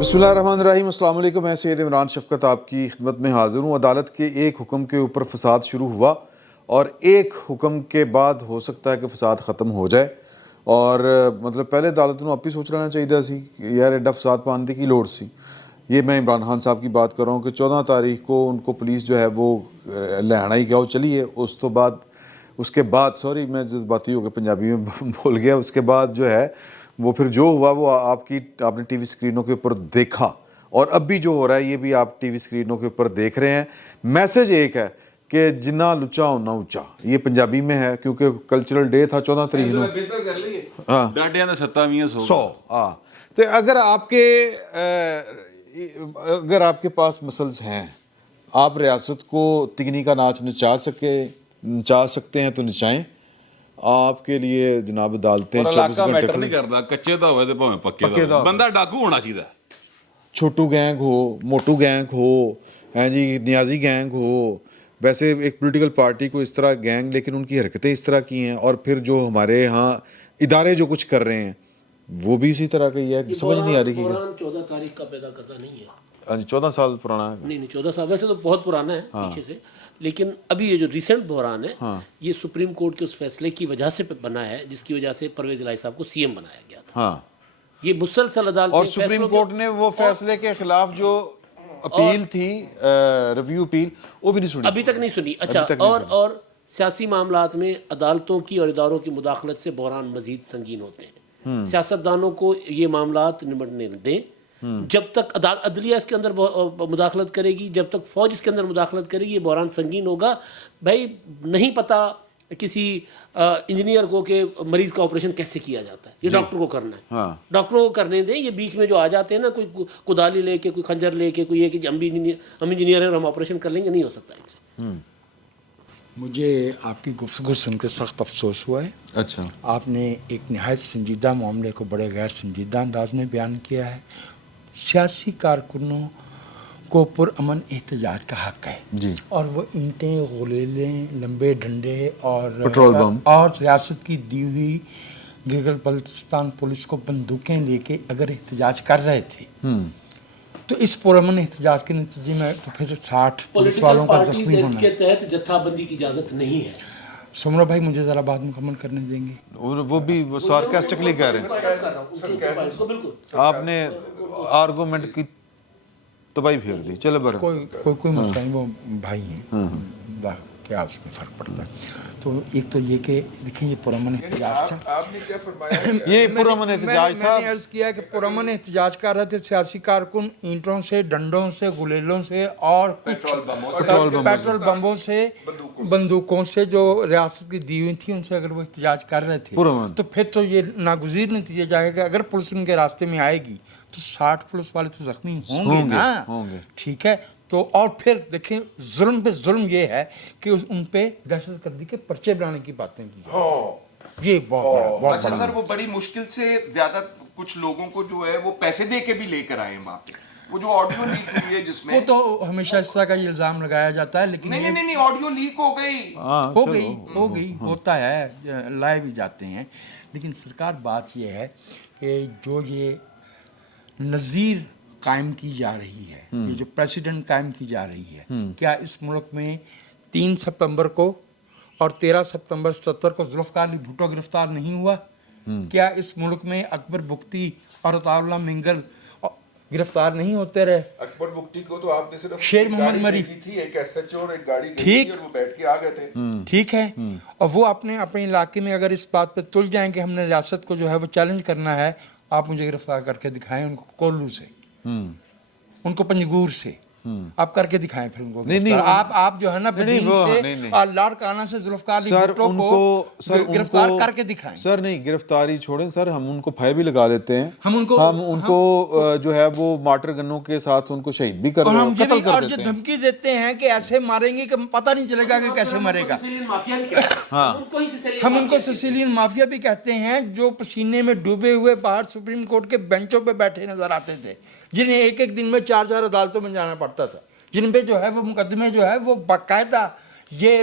بسم اللہ الرحمن الرحیم. السلام علیکم. میں سید عمران شفقت آپ کی خدمت میں حاضر ہوں. عدالت کے ایک حکم کے اوپر فساد شروع ہوا اور ایک حکم کے بعد ہو سکتا ہے کہ فساد ختم ہو جائے. اور مطلب پہلے عدالت نوں اپی سوچ لینا چاہیے سی یار ایڈا فساد پان دی کی لوڑ سی. یہ میں عمران خان صاحب کی بات کر رہا ہوں کہ 14 تاریخ کو ان کو پولیس جو ہے وہ لہنا ہی گیا چلیے. اس کے بعد سوری میں جذباتی ہو کے پنجابی میں بول گیا. اس کے بعد جو ہے وہ پھر جو ہوا وہ آپ نے ٹی وی اسکرینوں کے اوپر دیکھا اور اب بھی جو ہو رہا ہے یہ بھی آپ ٹی وی اسکرینوں کے اوپر دیکھ رہے ہیں. میسج ایک ہے کہ جنہ لچا ہونا اونچا. یہ پنجابی میں ہے کیونکہ کلچرل ڈے تھا 14 تاریخ کو. ڈاڈیاں دا 100 ہاں تو اگر آپ کے پاس مسلز ہیں, آپ ریاست کو تگنی کا ناچ نچا سکتے ہیں تو نچائیں. آپ کے لیے جناب عدالتیں علاقہ میٹر نہیں کرتا, کچے دا ہوئے تے بھاویں پکے دا, بندہ ڈاکو ہونا چاہیے. چھوٹو گینگ ہو, موٹو گینگ ہو, ہیں جی نیازی گینگ ہو. ویسے ایک پولیٹیکل پارٹی کو اس طرح گینگ, لیکن ان کی حرکتیں اس طرح کی ہیں. اور پھر جو ہمارے ہاں ادارے جو کچھ کر رہے ہیں وہ بھی اسی طرح کا ہی ہے. سمجھ نہیں آ رہی کہ 14 تاریخ کا پیدا کرتا نہیں ہے. ہاں جی 14 سال پرانا ہے. نہیں 14 سال ویسے تو بہت پرانا ہے پیچھے سے, لیکن ابھی یہ جو ریسنٹ بحران ہے یہ سپریم کورٹ کے اس فیصلے کی وجہ سے بنا ہے جس کی وجہ سے پرویز الہی صاحب کو سی ایم بنایا گیا تھا. ہاں یہ مسلسل عدالت اور سپریم کورٹ نے وہ فیصلے کے خلاف جو اپیل تھی, ریویو اپیل, وہ بھی نہیں سنی, ابھی تک نہیں سنی. اچھا اور سیاسی معاملات میں عدالتوں کی اور اداروں کی مداخلت سے بحران مزید سنگین ہوتے ہیں. سیاستدانوں کو یہ معاملات نمٹنے دیں. جب تک عدلیہ اس کے اندر مداخلت کرے گی, جب تک فوج اس کے اندر مداخلت کرے گی, یہ بحران سنگین ہوگا. بھائی نہیں پتہ کسی انجینئر کو کہ مریض کا آپریشن کیسے کیا جاتا ہے, یہ ڈاکٹر کو کرنا ہے. ڈاکٹروں کو کرنے دیں. یہ بیچ میں جو آ جاتے ہیں نا, کوئی کدالی لے کے, کوئی خنجر لے کے, کوئی یہ کہ ہم انجینئر ہیں اور ہم آپریشن کر لیں گے, نہیں ہو سکتا ان سے. مجھے آپ کی گفتگو سن کے سخت افسوس ہوا ہے. اچھا آپ نے ایک نہایت سنجیدہ معاملے کو بڑے غیر سنجیدہ انداز میں بیان کیا ہے. سیاسی کارکنوں کو پرامن احتجاج کا حق ہے جی, اور وہ اینٹیں, غلیلیں, لمبے ڈنڈے اور پٹرول بم اور ریاست کی دی ہوئی گلگت بلتستان پولیس کو بندوقیں لے کے اگر احتجاج کر رہے تھے تو اس پرامن احتجاج کے نتیجے میں تو پھر 60 پولیس والوں کا زخمی ہونا کے تحت جتھا بندی کی اجازت نہیں ہے. سمرا بھائی مجھے ذرا بات مکمل کرنے دیں گے. وہ بھی سارکاسٹکلی کہہ رہے ہیں. آپ نے آرگومنٹ کی تباہی پھیر دی. چلو بر کوئی مسئلہ نہیں, وہ بھائی ہیں, کیا اس میں فرق پڑتا ہے. تو ایک تو یہ کہ دیکھیں یہ پرامن احتجاج تھا. آپ نے کیا فرمایا؟ یہ پرامن احتجاج تھا. میں نے عرض کیا کہ پرامن احتجاج کر رہے تھے سیاسی کارکن اینٹوں سے, ڈنڈوں سے, غلیلوں سے اور پیٹرول بمبوں سے, بندوقوں سے جو ریاست کی دی ہوئی تھی ان سے اگر وہ احتجاج کر رہے تھے تو پھر تو یہ ناگزیر نتیجہ جائے گا. اگر پولیس ان کے راستے میں آئے گی تو 60 پولیس والے تو زخمی ہوں گے نا. ٹھیک ہے, تو اور پھر دیکھیں ظلم پہ ظلم یہ ہے کہ ان پہ دہشت گردی کے پرچے بنانے کی باتیں کی جائیں. یہ بہت بڑا. اچھا سر, وہ بڑی مشکل سے زیادہ کچھ لوگوں کو جو ہے وہ پیسے دے کے بھی لے کر آئے ہیں وہاں پہ. وہ جو آڈیو لیک ہوئی ہے جس میں وہ تو ہمیشہ اس طرح کا یہ الزام لگایا جاتا ہے, لیکن نہیں آڈیو لیک ہو گئی, ہوتا ہے, لائے بھی جاتے ہیں. لیکن سرکار بات یہ ہے کہ جو یہ نظیر قائم کی جا رہی ہے, یہ جو پریسیڈنٹ قائم کی جا رہی ہے, کیا اس ملک میں 3 ستمبر کو اور 13 ستمبر 77 کو ذوالفقار علی بھٹو گرفتار نہیں ہوا؟ کیا اس ملک میں اکبر بگٹی اور عطاء اللہ منگل گرفتار نہیں ہوتے رہے؟ اکبر بگٹی کو تو آپ نے صرف شیر محمد مری تھی, ایک ایس ایچ او اور ایک گاڑی ٹھیک وہ بیٹھ کے آ گئے تھے. ٹھیک ہے, اور وہ اپنے علاقے میں اگر اس بات پہ تل جائیں کہ ہم نے ریاست کو جو ہے وہ چیلنج کرنا ہے, آپ مجھے گرفتار کر کے دکھائیں ان کو کولو سے, ان کو پنجگور سے, آپ کر کے دکھائیں پھر ان کو. آپ جو ہے نا بدین سے اور لاڑ کانا سے ذوالفقار علی بھٹو کو گرفتار کر کے دقائیں. سر نہیں گرفتاری چھوڑیں سر, ہم ان کو پھائے بھی لگا لیتے ہیں, ہم ان کو جو ہے وہ مارٹر گنوں کے ساتھ ان کو شہید بھی قتل کر دیتے ہیں, اور جو دھمکی دیتے ہیں کہ ایسے ماریں گے کہ پتہ نہیں چلے گا کہ کیسے مرے گا. ہم ان کو سسیلین مافیا بھی کہتے ہیں, جو پسینے میں ڈوبے ہوئے باہر سپریم کورٹ کے بینچوں پہ بیٹھے نظر آتے تھے, جنہیں ایک ایک دن میں 4 عدالتوں میں جانا پڑتا تھا, جن پہ جو ہے وہ مقدمے جو ہے وہ باقاعدہ یہ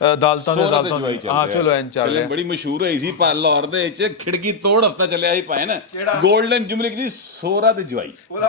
ਅਦਾਲਤਾਂ ਦੇ ਅਦਾਲਤਾਂ ਹਾਂ ਚਲੋ ਐਂ ਚੱਲ ਰਿਹਾ। ਬੜੀ ਮਸ਼ਹੂਰ ਹੋਈ ਸੀ ਲਾਹੌਰ ਦੇ ਵਿੱਚ, ਖਿੜਕੀ ਤੋੜ ਹਫਤਾ ਚੱਲਿਆ ਸੀ ਭਾਏ ਨਾ, ਗੋਲਡਨ ਜੁਬਲੀ ਦੀ ਸੋਹਰਾ ਤੇ ਜਵਾਈ। ਉਹਦਾ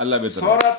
ਅੱਲਾ ਬਿਹਤਰ। ਸੋਹਰਾ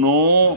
9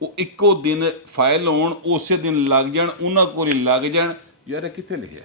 ਉਹ ਇੱਕੋ ਦਿਨ ਫਾਈਲ ਹੋਣ, ਉਸੇ ਦਿਨ ਲੱਗ ਜਾਣ, ਉਹਨਾਂ ਕੋਲ ਹੀ ਲੱਗ ਜਾਣ। ਯਾਰ ਇਹ ਕਿੱਥੇ ਲਿਖਿਆ?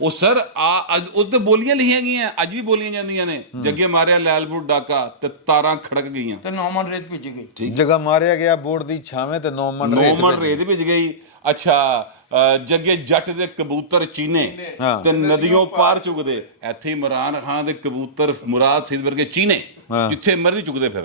ਉਹ ਸਰ ਉੱਤੇ ਬੋਲੀਆਂ ਲਿਖੀਆਂ ਗਈਆਂ, ਅੱਜ ਵੀ ਬੋਲੀਆਂ ਜਾਂਦੀਆਂ ਨੇ, ਜੱਗੇ ਮਾਰਿਆ ਲੈਲਪੁਰ ਡਾਕਾ ਤੇ ਤਾਰਾਂ ਖੜਕ ਗਈਆਂ ਤੇ 9 ਮਣ ਰੇਤ ਭਿੱਜ ਗਈ। ਠੀਕ ਜਗ੍ਹਾ ਮਾਰਿਆ ਗਿਆ ਬੋਰਡ ਦੀ ਛਾਵੇਂ ਤੇ 9 ਮਣ ਰੇਤ ਭਿੱਜ ਗਈ। ਅੱਛਾ ਜੱਗੇ ਜੱਟ ਦੇ ਕਬੂਤਰ ਚੀਨੇ ਤੇ ਨਦੀਆਂ ਪਾਰ ਚੁਗਦੇ, ਇੱਥੇ ਇਮਰਾਨ ਖਾਨ ਦੇ ਕਬੂਤਰ ਮੁਰਾਦ ਸਈਦ ਵਰਗੇ ਚੀਨੇ ਜਿੱਥੇ ਮਰਜ਼ੀ ਚੁਗਦੇ ਫਿਰ।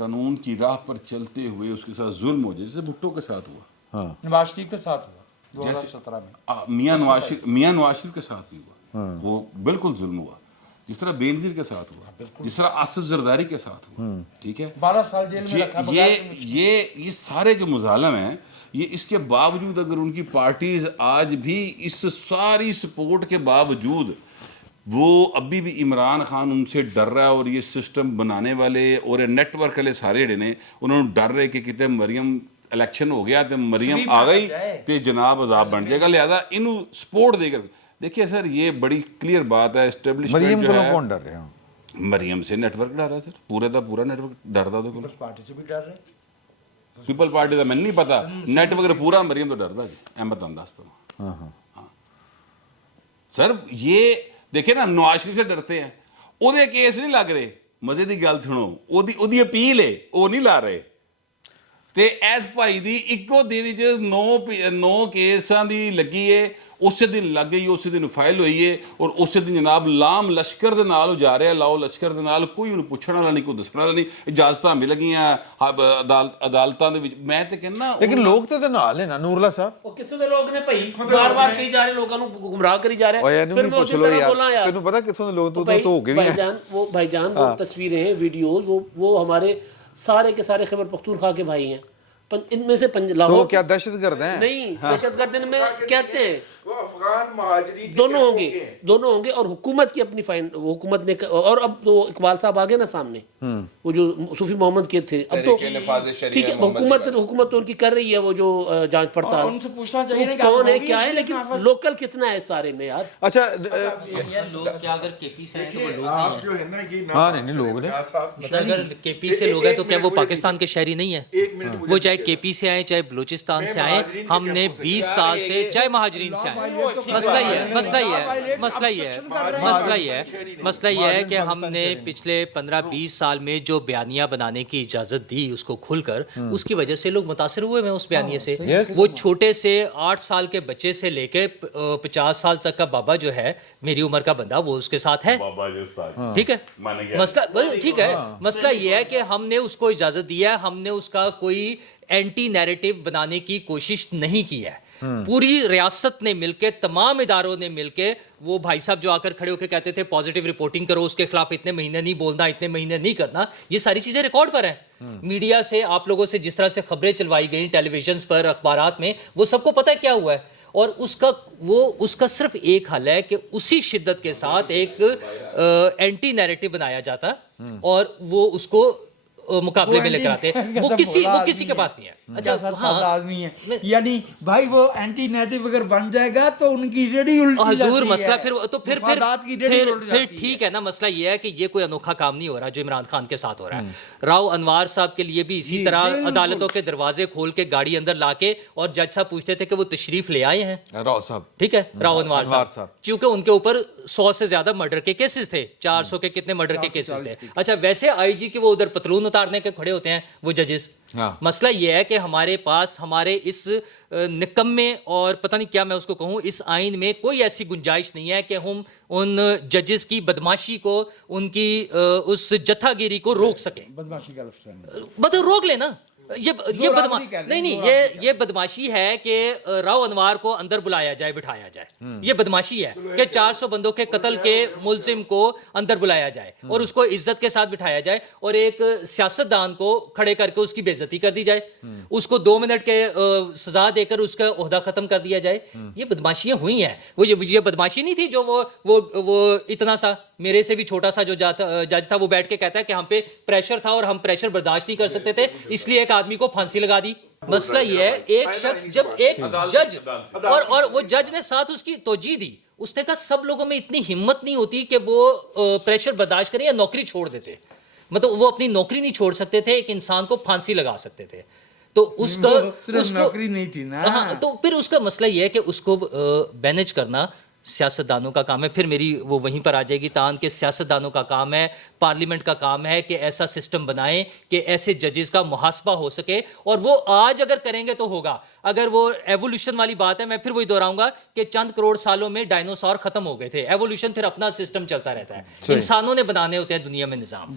قانون کی راہ پر چلتے ہوئے اس کے ساتھ ظلم ہو جائے، جیسے بھٹو کے ساتھ ہوا، نواز شریف کے ساتھ ہوا جیسے 2017 میں، میاں نواز شریف کے ساتھ بھی ہوا، وہ بالکل ظلم ہوا، جس طرح بے نظیر کے ساتھ ہوا، جس طرح آصف زرداری کے ساتھ ہوا، ٹھیک ہے، 12 سال جیل میں رکھا یہ سارے جو مظالم ہیں، یہ اس کے باوجود اگر ان کی پارٹیز آج بھی اس ساری سپورٹ کے باوجود وہ ابھی بھی عمران خان ان سے ڈر رہا ہے، اور یہ سسٹم بنانے والے اور نیٹ ورک والے سارے جڑے نے انہوں نے ڈر رہے کہ کتے مریم الیکشن ہو گیا تو مریم آ گئی تو جناب عذاب بن جائے گا، لہذا انہوں سپورٹ دے کر دیکھیے سر یہ بڑی کلیئر بات ہے، اسٹیبلشمنٹ جو ہے کون ڈر رہے ہیں؟ مریم سے نیٹ ورک ڈر رہا ہے سر، پورا دا پورا نیٹ ورک ڈردا تو پارٹی سے بھی ڈر رہے، پیپل پارٹی کا میں نہیں پتا، نیٹ ورک پورا مریم تو ڈردا جی احمد انداز تو سر یہ دیکھیں نا نواز شریف سے ڈرتے ہیں، وہ کیس نہیں لگ رہے، مزے دی گل سنو، وہ اپیل ہے وہ نہیں لا رہے، تے ایس بھائی دی ایکو دن وچ 9 کیساں دی لگی ہے، اسی دن لگ گئی، اسی دن فائل ہوئی ہے، اور اسی دن جناب لام لشکر دے نال جا رہا ہے، لاؤ لشکر دے نال، کوئی انہوں پوچھنے والا نہیں، کوئی دسنے والا نہیں، اجازتاں مل گئیاں عدالتاں دے وچ، میں تے کہنا لیکن لوگ تے نال ہے نا نور اللہ صاحب، وہ کتنے لوگ نے بھائی بار بار کہی جا رہے لوگوں کو گمراہ کری جا رہے ہیں، پھر میں اسی طرح بولا یار تینوں پتا کتوں لوگ تو ہو گئے بھی ہیں، وہ بھائی جان وہ تصویریں ویڈیوز وہ ہمارے سارے کے سارے خیبر پختونخوا کے بھائی ہیں، ان میں سے تو لاہور کیا دہشت گرد ہیں؟ نہیں، دہشت گرد ان میں کہتے ہیں وہ افغان مہاجرین دونوں ہوں گے، اور حکومت کی اپنی حکومت نے، اور اب تو اقبال صاحب آگے نا سامنے، وہ جو صوفی محمد کے تھے، اب تو ٹھیک ہے حکومت تو ان کی کر رہی ہے وہ جو جانچ پڑتال، ان سے پوچھنا چاہیے نا کون ہے کیا ہے، لیکن لوکل کتنا ہے سارے میں یار، اچھا لوگ کیا اگر کے پی سے ہیں تو وہ لوگ آپ نہیں جو ہے نا یہ ہاں نہیں لوگ نے ہیں، اگر کے پی سے لوگ ہیں تو کیا وہ پاکستان کے شہری نہیں ہیں؟ وہ چاہے کے پی سے آئیں چاہے بلوچستان سے آئیں، ہم نے 20 سال سے چاہے مہاجرین سے آئیں، مسئلہ یہ ہے کہ ہم نے پچھلے 15-20 سال میں جو بیانیہ بنانے کی اجازت دی اس کو کھل کر، اس کی وجہ سے لوگ متاثر ہوئے ہیں اس بیانیے سے، وہ چھوٹے سے 8 سال کے بچے سے لے کے 50 سال تک کا بابا جو ہے میری عمر کا بندہ وہ اس کے ساتھ ہے، ٹھیک ہے، مسئلہ یہ ہے کہ ہم نے اس کو اجازت دی ہے، ہم نے اس کا کوئی اینٹی نیریٹو بنانے کی کوشش نہیں کی ہے، پوری ریاست نے مل کے، تمام اداروں نے مل کے، وہ بھائی صاحب جو آ کر کھڑے ہو کے کہتے تھے پازیٹیو رپورٹنگ کرو، اس کے خلاف اتنے مہینے نہیں بولنا، اتنے مہینے نہیں کرنا، یہ ساری چیزیں ریکارڈ پر ہیں، میڈیا سے آپ لوگوں سے جس طرح سے خبریں چلوائی گئیں ٹیلی ویژنز پر، اخبارات میں، وہ سب کو پتہ ہے کیا ہوا ہے، اور اس کا صرف ایک حل ہے کہ اسی شدت کے ساتھ ایک اینٹی نیریٹو بنایا جاتا اور وہ اس کو مقابلے میں لے کر آتے، وہ کسی کے پاس نہیں ہے۔ اچھا سر آدمی ہے، یعنی بھائی وہ اینٹی نیٹو اگر بن جائے گا تو ان کی ریڈی الٹی حضور مسئلہ پھر ٹھیک ہے نا، مسئلہ یہ ہے کہ یہ کوئی انوکھا کام نہیں ہو رہا جو عمران خان کے ساتھ ہو رہا ہے، راؤ انوار صاحب کے لیے بھی اسی طرح عدالتوں کے دروازے کھول کے گاڑی اندر لا کے، اور جج صاحب پوچھتے تھے کہ وہ تشریف لے آئے ہیں، راؤ صاحب، ٹھیک ہے، راؤ انوار صاحب، چونکہ ان کے اوپر 100 سے زیادہ مرڈر کے کیسز تھے، 400 کے کتنے مرڈر کے کیسز تھے، اچھا ویسے آئی جی کے وہ ادھر پتلون اتارنے کے کھڑے ہوتے ہیں وہ ججز، مسئلہ یہ ہے کہ ہمارے پاس ہمارے اس نکمے اور پتہ نہیں کیا میں اس کو کہوں، اس آئین میں کوئی ایسی گنجائش نہیں ہے کہ ہم ان ججز کی بدماشی کو، ان کی اس جتھا گیری کو روک سکیں، بدماشی کا لفظ ہے، مطلب روک لینا، یہ بدماشی ہے کہ راؤ انوار کو اندر بلایا جائے، بٹھایا جائے، یہ بدماشی ہے کہ 400 بندوں کے قتل کے ملزم کو اندر بلایا جائے اور اس کو عزت کے ساتھ بٹھایا جائے، اور ایک سیاستدان کو کھڑے کر کے اس کی بے عزتی کر دی جائے، اس کو 2 منٹ کے سزا دے کر اس کا عہدہ ختم کر دیا جائے، یہ بدماشیاں ہوئی ہیں، وہ یہ بدماشی نہیں تھی جو وہ اتنا سا میرے سے بھی چھوٹا سا جو جج تھا وہ بیٹھ کے کہتا ہے کہ ہم پہ پریشر تھا اور ہم پریشر برداشت نہیں کر سکتے تھے اس لیے ایک آدمی کو پھانسی لگا دی۔ مسئلہ یہ ہے ایک شخص جب ایک جج اور وہ جج نے ساتھ اس کی توجیہ دی، اس نے کہا سب لوگوں میں اتنی ہمت نہیں ہوتی کہ وہ پریشر برداشت کریں یا نوکری چھوڑ دیتے، مطلب وہ اپنی نوکری نہیں چھوڑ سکتے تھے، ایک انسان کو پھانسی لگا سکتے تھے، تو اس کو نوکری نہیں تھی نا، ہاں تو پھر اس کا مسئلہ یہ ہے کہ اس کو مینیج کرنا سیاستدانوں کا کام ہے، پھر میری وہ وہیں پر آ جائے گی تان کہ سیاستدانوں کا کام ہے، پارلیمنٹ کا کام ہے کہ ایسا سسٹم بنائیں کہ ایسے ججز کا محاسبہ ہو سکے، اور وہ آج اگر کریں گے تو ہوگا، اگر وہ ایوولوشن والی بات ہے، میں پھر وہی دہراؤں گا کہ چند کروڑ سالوں میں ڈائنوسار ختم ہو گئے تھے، ایوولوشن پھر اپنا سسٹم چلتا رہتا ہے، انسانوں نے بنانے ہوتے ہیں دنیا میں نظام۔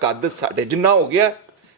ਕੱਦ ਸਾਡੇ ਜਿੰਨਾ ਹੋ ਗਿਆ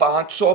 500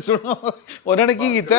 ਸੁਣੋ ਉਹਨਾਂ ਨੇ ਕੀ ਕੀਤਾ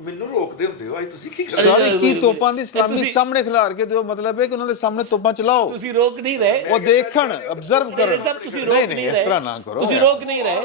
ਮੈਨੂੰ ਰੋਕਦੇ ਹੁੰਦੇ ਹੋ ਅੱਜ ਤੁਸੀਂ ਕੀ ਸਰ 21 ਤੋਪਾਂ ਦੀ ਸਲਾਮੀ ਸਾਹਮਣੇ ਖਿਲਾਰ ਕੇ ਦਿਓ, ਮਤਲਬ ਹੈ ਕਿ ਉਹਨਾਂ ਦੇ ਸਾਹਮਣੇ ਤੋਪਾਂ ਚਲਾਓ, ਤੁਸੀਂ ਰੋਕ ਨਹੀਂ ਰਹੇ। ਉਹ ਦੇਖਣ, ਅਬਜ਼ਰਵ ਕਰਨ। ਸਰ ਤੁਸੀਂ ਨਹੀਂ ਰੋਕ ਨਹੀਂ ਨਹੀਂ ਇਸ ਰਹੇ। ਤਰ੍ਹਾਂ ਨਾ ਕਰੋ। ਤੁਸੀਂ ਰੋਕ ਨਹੀਂ ਰਹੇ।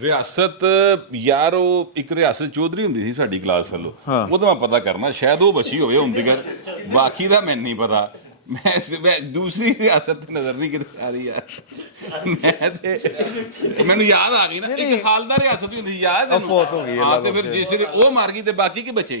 ਰਿਆਸਤ ਯਾਰ ਉਹ ਇੱਕ ਰਿਆਸਤ ਚੌਧਰੀ ਹੁੰਦੀ ਸੀ ਸਾਡੀ ਕਲਾਸ ਫੈਲੋ, ਉਹ ਤਾਂ ਮੈਂ ਪਤਾ ਕਰਨਾ, ਸ਼ਾਇਦ ਉਹ ਬਚੀ ਹੋਵੇ ਹੁਣ ਤੱਕ, ਬਾਕੀ ਦਾ ਮੈਨੂੰ ਨਹੀਂ ਪਤਾ। ਮੈਂ ਦੂਸਰੀ ਰਿਆਸਤ ਤੇ ਨਜ਼ਰ ਨਹੀਂ ਕਿਤੇ ਆ ਰਹੀ ਯਾਰ। ਮੈਂ ਤੇ ਮੈਨੂੰ ਯਾਦ ਆ ਗਈ ਨਾ, ਇੱਕ ਹਾਲਦਾਰ ਰਿਆਸਤ ਵੀ ਹੁੰਦੀ ਸੀ, ਯਾਦ ਹੈ? ਫੌਤ ਹੋ ਗਈ ਹੈ, ਹਾਂ, ਤੇ ਫਿਰ ਜਿਸ ਵੇਲੇ ਉਹ ਮਾਰ ਗਈ ਤੇ ਬਾਕੀ ਕੀ ਬਚੇ?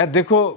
ਇਹ ਦੇਖੋ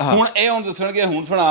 ਹੁਣ ਇਹ ਹੁਣ ਦੱਸਣਗੇ, ਹੁਣ ਸੁਣਾ,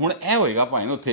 ਹੁਣ ਇਹ ਹੋਏਗਾ ਭਾਈ ਨਾ ਉੱਥੇ।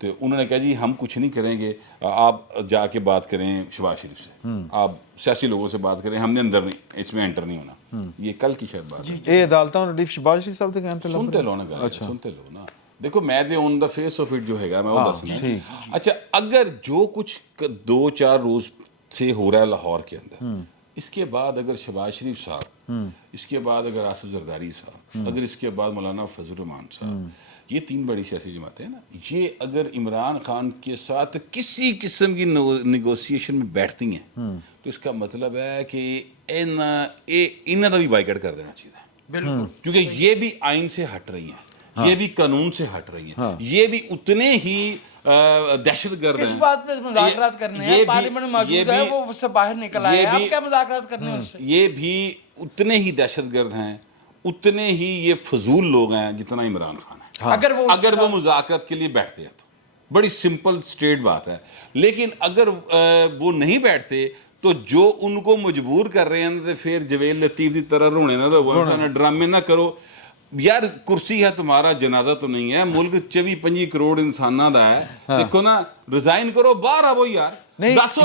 تو انہوں نے کہا جی ہم کچھ نہیں کریں گے, آپ جا کے بات کریں شہباز شریف سے, آپ سیاسی لوگوں سے بات کریں, ہم نے اندر نہیں اس میں انٹر نہیں ہونا. یہ کل کی شاید بات ہے. ਇਹ ਅਦਾਲਤਾਂ ਨੂੰ ਰਿਲੀਫ ਸ਼ਹਿਬਾਜ਼ ਸ਼ਰੀਫ ਸਾਹਿਬ ਦੇ ਕਹਿਣ ਤੇ ਸੁਣਤੇ ਲੋ ਨਾ ਗੱਲ, ਸੁਣਤੇ ਲੋ ਨਾ. دیکھو میں دے آن دا فیس آف اٹ جو ہے گا میں وہ دسنا. اچھا اگر جو کچھ 2-4 روز سے ہو رہا ہے لاہور کے اندر, اس کے بعد اگر شہباز شریف صاحب, اس کے بعد اگر آصف زرداری صاحب, اگر اس کے بعد مولانا فضل الرحمان صاحب, یہ 3 بڑی سیاسی جماعتیں ہیں نا, یہ اگر عمران خان کے ساتھ کسی قسم کی نیگوسیشن میں بیٹھتی ہیں تو اس کا مطلب ہے کہ انہوں کا بھی بائیکاٹ کر دینا چاہیے. بالکل, کیونکہ یہ بھی آئین سے ہٹ رہی ہیں, یہ بھی قانون سے ہٹ رہی ہیں, یہ بھی اتنے ہی دہشت گرد ہیں. اس بات پہ مذاکرات کرنے ہیں, پارلیمنٹ میں موجود ہے, وہ اس سے باہر نکل آئے ہیں, آپ کیا مذاکرات کرنے ہیں اس سے؟ یہ بھی اتنے ہی دہشت گرد ہیں, اتنے ہی یہ فضول لوگ ہیں جتنا عمران خان ہے. اگر وہ مذاکرات کے لیے بیٹھتے ہیں تو بڑی سمپل سٹریٹ بات ہے. لیکن اگر وہ نہیں بیٹھتے تو جو ان کو مجبور کر رہے ہیں تو پھر جویل لطیف کی طرح رونے نہ لگو, ڈرامے نہ کرو. یار کرسی ہے تمہارا, جنازہ تو نہیں ہے. ملک 24-25 کروڑ انسانوں دا ہے. دیکھو نا, ریزائن کرو, باہر آو یار. دسو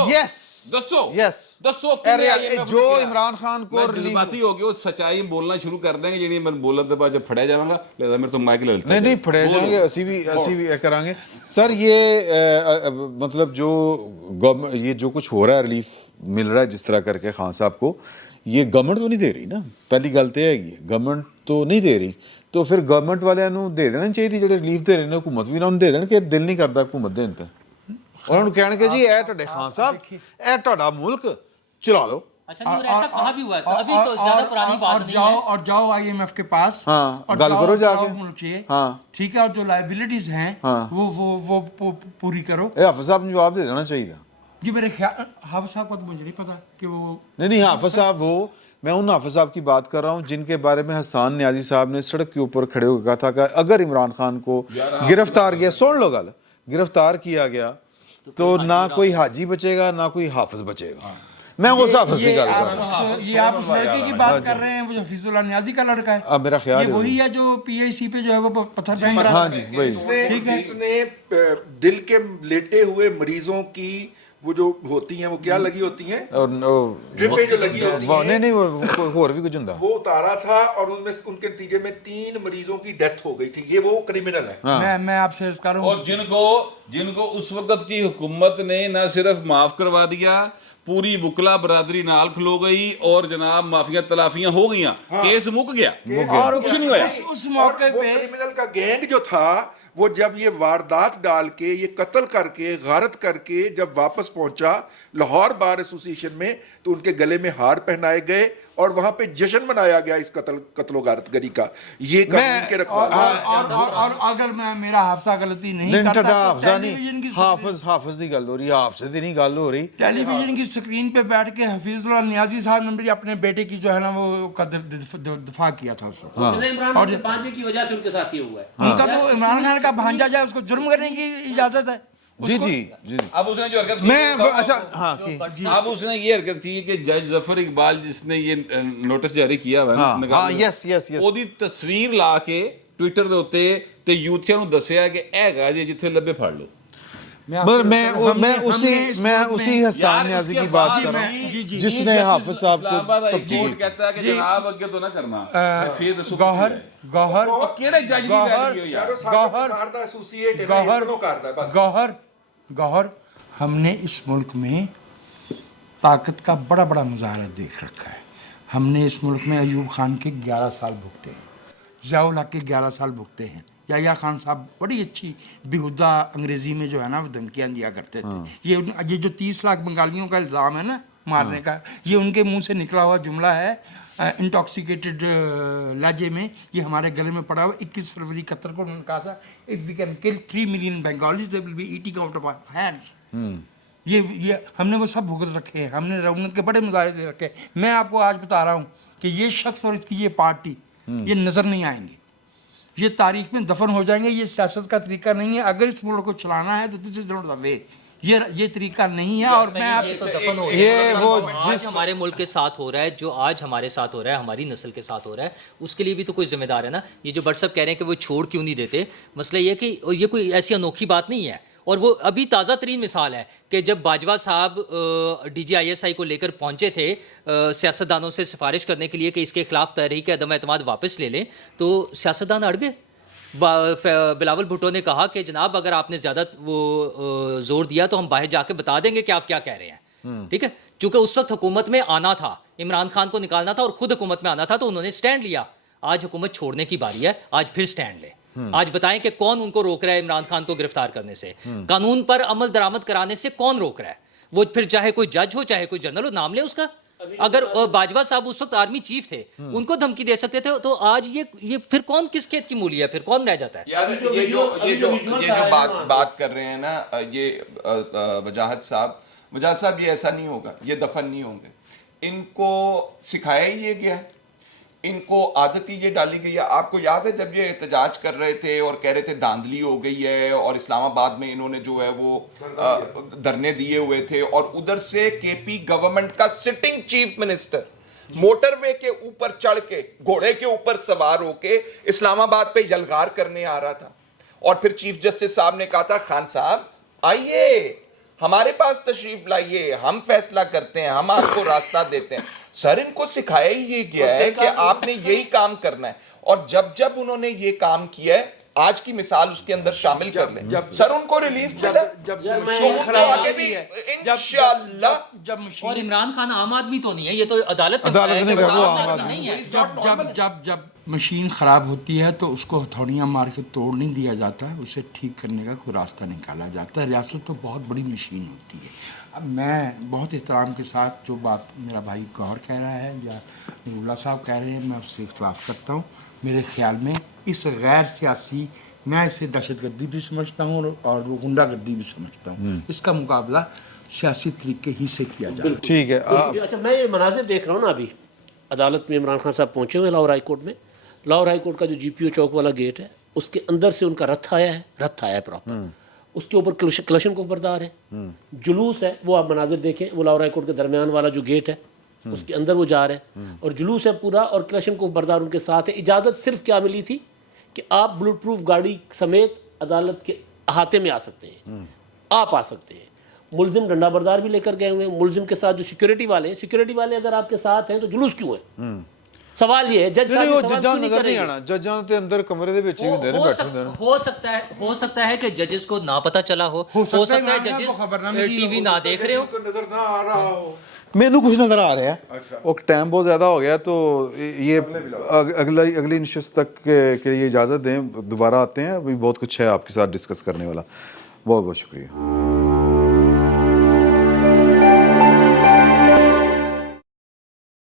جو عمران خان کو جذباتی ہو گئے, وہ سچائی بولنا شروع کر دیں گے. جی میں بولن کے بعد جب پھڑیا جاؤں گا لہذا میرے تو مائک لے لیتے نہیں پھڑے جائیں گے, اسی بھی کریں گے. سر یہ مطلب یہ جو کچھ ہو رہا ہے, ریلیف مل رہا ہے جس طرح کر کے خان صاحب کو, یہ گورنمنٹ تو نہیں دے رہی نا. پہلی گل تو یہ ہے گورنمنٹ تو نہیں دے رہی, تو پھر گورنمنٹ والوں نو دے دینا چاہیے. جڑے ریلیف دے رہے ہیں حکومت بھی انہوں دے دین کہ دل نہیں کرتا حکومت دین تے. انہوں نے کہنے کہ جی اے تہاڈے خان صاحب, اے تہاڈا ملک چلا لو. اچھا نہیں, اور ایسا کہا بھی ہوا ہے, ابھی تو زیادہ پرانی بات نہیں ہے. اور جاؤ IMF کے پاس, گل کرو جا کے, ٹھیک ہے, اور جو لائبلٹیز ہیں وہ پوری کرو. اے حافظ صاحب نے جواب دے دینا چاہیے. جی میرے خیال حافظ صاحب کو تو مجھے نہیں پتا کہ وہ نہیں حافظ صاحب, وہ میں ان حافظ صاحب کی بات کر رہا ہوں جن کے بارے میں حسان نیازی صاحب نے سڑک کے اوپر کھڑے ہو کے کہا تھا کہ اگر عمران خان کو گرفتار کیا, سن لو گل, گرفتار کیا گیا تو نہ کوئی حاجی بچے گا نہ کوئی حافظ بچے گا. میں اس حافظ کی گل کر رہا ہوں. یہ آپ اس لڑکے کی بات کر رہے ہیں, وہ حفیظ اللہ نیازی کا لڑکا ہے. میرا خیال یہ وہی ہے جو PIC پہ جو ہے وہ پتھر پھینک رہا ہے. ہاں جی وہی. جس نے دل کے لیٹے ہوئے مریضوں کی وہ جو ہوتی ہیں, وہ کیا لگی ہوتی ہیں, ڈرپیں جو لگی ہوتی ہیں, نہیں اور بھی کچھ ہوندا, وہ اتارا تھا اور ان کے نتیجے میں 3 مریضوں کی ڈیتھ ہو گئی تھی. یہ وہ کرمنل ہے. میں آپ سے عرض کر رہا ہوں, اور جن کو اس وقت کی حکومت نے نہ صرف معاف کروا دیا, پوری وکلا برادری نال کھلو گئی اور جناب معافیاں تلافیاں ہو گئیاں, کیس مک گیا اور کچھ نہیں ہوا. اس موقع وہ پہ کرمنل کا گینگ جو تھا, وہ جب یہ واردات ڈال کے, یہ قتل کر کے, غارت کر کے جب واپس پہنچا لاہور بار ایسوسی ایشن میں, تو ان کے گلے میں ہار پہنائے گئے اور وہاں پہ جشن منایا گیا اس قتل و غارت گری کا. یہ قانون کے رکھوالا. اور اگر میرا حافظہ غلطی نہیں کرتا, حافظ دی گل ہو رہی, حافظ دی نہیں گل ہو رہی. ٹیلی ویژن کی سکرین پہ بیٹھ کے حفیظ اللہ نیازی صاحب نے بھی اپنے بیٹے کی جو ہے نا وہ دفاع کیا تھا. عمران خان کے بھانجے کی وجہ سے ان کے ساتھ یہ ہوا ہے. ان کا تو عمران خان کا بھانجا جائے اس کو جرم کرنے کی اجازت ہے. جی اب اس نے جو حرکت اب اس نے یہ حرکت کی کہ جج ظفر اقبال جس نے یہ نوٹس جاری کیا ہوا یس ਉਹਦੀ ਤਸਵੀਰ ਲਾ ਕੇ ਟਵਿੱਟਰ ਦੇ ਉੱਤੇ ਤੇ ਯੂਥੀਆਂ ਨੂੰ ਦੱਸਿਆ ਕਿ ਇਹ ਹੈਗਾ ਜੀ ਜਿੱਥੇ ਲੱਭੇ ਫੜ ਲਓ. میں اسی حسان نیازی کی بات کر رہا ہوں جس نے حافظ صاحب کو تبدیل کہتا ہے کہ جناب اگے تو نہ کرنا. گوہر ہم نے اس ملک میں طاقت کا بڑا بڑا مظاہرہ دیکھ رکھا ہے. ہم نے اس ملک میں ایوب خان کے 11 سال بھگتے ہیں, ضیاء الحق کے 11 سال بھگتے ہیں. یحییٰ خان صاحب بڑی اچھی بیہودہ انگریزی میں جو ہے نا وہ دھمکیاں دیا کرتے تھے. یہ جو 30 لاکھ بنگالیوں کا الزام ہے نا مارنے کا, یہ ان کے منہ سے نکلا ہوا جملہ ہے انٹاکسیکیٹڈ لہجے میں. یہ ہمارے گلے میں پڑا ہوا. 21 فروری 71 کو انہوں نے کہا تھا if we can kill 3 million Bengalis they will be eating out of our hands. یہ ہم نے وہ سب بھگت رکھے ہیں, ہم نے رونق کے بڑے مظاہرے دے رکھے ہیں. میں آپ کو آج بتا رہا ہوں کہ یہ شخص اور اس کی یہ پارٹی یہ نظر نہیں آئیں گے, یہ تاریخ میں دفن ہو جائیں گے. یہ سیاست کا طریقہ نہیں ہے. اگر اس ملک کو چلانا ہے تو دس از ناٹ دی وے. یہ طریقہ نہیں ہے. اور میں آپ یہ تو دفن ہو یہ وہ آج ہمارے ملک کے ساتھ ہو رہا ہے، جو آج ہمارے ساتھ ہو رہا ہے، ہماری نسل کے ساتھ ہو رہا ہے، اس کے لیے بھی تو کوئی ذمہ دار ہے نا. یہ جو بٹ صاحب کہہ رہے ہیں کہ وہ چھوڑ کیوں نہیں دیتے، مسئلہ یہ کہ یہ کوئی ایسی انوکھی بات نہیں ہے. اور وہ ابھی تازہ ترین مثال ہے کہ جب باجوہ صاحب D G I S I کو لے کر پہنچے تھے سیاستدانوں سے سفارش کرنے کے لیے کہ اس کے خلاف تحریک عدم اعتماد واپس لے لیں، تو سیاستدان اڑ گئے. بلاول بھٹو نے کہا کہ جناب اگر آپ نے زیادہ وہ زور دیا تو ہم باہر جا کے بتا دیں گے کہ آپ کیا کہہ رہے ہیں. ٹھیک ہے، چونکہ اس وقت حکومت میں آنا تھا، عمران خان کو نکالنا تھا اور خود حکومت میں آنا تھا، تو انہوں نے سٹینڈ لیا. آج حکومت چھوڑنے کی باری ہے، آج پھر سٹینڈ لے. آج بتائیں کہ کون ان کو روک رہا ہے عمران خان کو گرفتار کرنے سے، قانون پر عمل درآمد کرانے سے کون روک رہا ہے؟ وہ پھر چاہے کوئی جج ہو چاہے کوئی جنرل ہو، نام لے اس کا. اگر باجوہ صاحب اس وقت آرمی چیف تھے، ان کو دھمکی دے سکتے تھے، تو آج یہ پھر کون کس کھیت کی مولی ہے، پھر کون رہ جاتا ہے؟ یار یہ جو بات کر رہے ہیں نا یہ وجاہت صاحب یہ ایسا نہیں ہوگا، یہ دفن نہیں ہوں گے. ان کو سکھایا ہی یہ گیا ہے، ان کو عادت ہی یہ ڈالی گئی ہے. آپ کو یاد ہے جب یہ احتجاج کر رہے تھے اور کہہ رہے تھے دھاندلی ہو گئی ہے، اور اسلام آباد میں انہوں نے جو ہے وہ دھرنے دیے ہوئے تھے، اور ادھر سے کے پی گورنمنٹ کا سٹنگ چیف منسٹر موٹر وے کے اوپر چڑھ کے گھوڑے کے اوپر سوار ہو کے اسلام آباد پہ یلغار کرنے آ رہا تھا. اور پھر چیف جسٹس صاحب نے کہا تھا خان صاحب آئیے ہمارے پاس تشریف لائیے، ہم فیصلہ کرتے ہیں، ہم آپ کو راستہ دیتے ہیں. سر ان کو سکھایا ہی یہ گیا ہے کہ آپ نے یہی کام کرنا ہے. اور جب انہوں نے یہ کام کیا ہے، آج کی مثال اس کے اندر شامل کر لیں. سر ان کو ریلیف ملا تو وہ آگے بھی انشاءاللہ. اور عمران خان عام آدمی تو نہیں ہے، یہ تو عدالت نہیں ہے. جب مشین خراب ہوتی ہے تو اس کو ہتھوڑیاں مار کے توڑ نہیں دیا جاتا ہے، اسے ٹھیک کرنے کا کوئی راستہ نکالا جاتا ہے. ریاست تو بہت بڑی مشین ہوتی ہے. اب میں بہت احترام کے ساتھ جو بات میرا بھائی گوہر کہہ رہا ہے یا نور اللہ صاحب کہہ رہے ہیں، میں اس سے اختلاف کرتا ہوں. میرے خیال میں اس غیر سیاسی، میں اسے دہشت گردی بھی سمجھتا ہوں اور غنڈہ گردی بھی سمجھتا ہوں. اس کا مقابلہ سیاسی طریقے ہی سے کیا جائے. ٹھیک ہے. اچھا میں یہ مناظر دیکھ رہا ہوں نا، ابھی عدالت میں عمران خان صاحب پہنچے ہوئے لاہور ہائی کورٹ میں. لاہور ہائی کورٹ کا جو جی پی او چوک والا گیٹ ہے، اس کے اندر سے ان کا رتھ آیا ہے پراپر. اس کے اوپر کلشن کو بردار ہے، جلوس ہے. وہ آپ مناظر دیکھیں، وہ لاہور ہائی کورٹ کے درمیان والا جو گیٹ ہے اس کے اندر وہ جا رہے ہیں اور جلوس ہے پورا، اور کلشن کو بردار ان کے ساتھ ہے. اجازت صرف کیا ملی تھی کہ آپ بلٹ پروف گاڑی سمیت عدالت کے احاطے میں آ سکتے ہیں، آپ آ سکتے ہیں. ملزم ڈنڈا بردار بھی لے کر گئے ہوئے ہیں. ملزم کے ساتھ جو سیکورٹی والے اگر آپ کے ساتھ ہیں تو جلوس کیوں ہے؟ سوال یہ ہے جج صاحب نظر نہیں آنا، ججاں تے اندر کمرے دے وچ ہی ہوندے نے بیٹھے ہوندے نے. ہو سکتا ہے کہ ججز کو نہ پتہ چلا ہو سکتا ہے ججز ٹی وی نہ دیکھ رہے ہو. نظر نہ آ رہا ہو. مینوں کچھ نظر آ رہا ہے. وہ ٹائم بہت زیادہ ہو گیا تو یہ اگلی نشست تک کے لیے اجازت دیں. دوبارہ آتے ہیں، ابھی بہت کچھ ہے آپ کے ساتھ ڈسکس کرنے والا. بہت بہت شکریہ.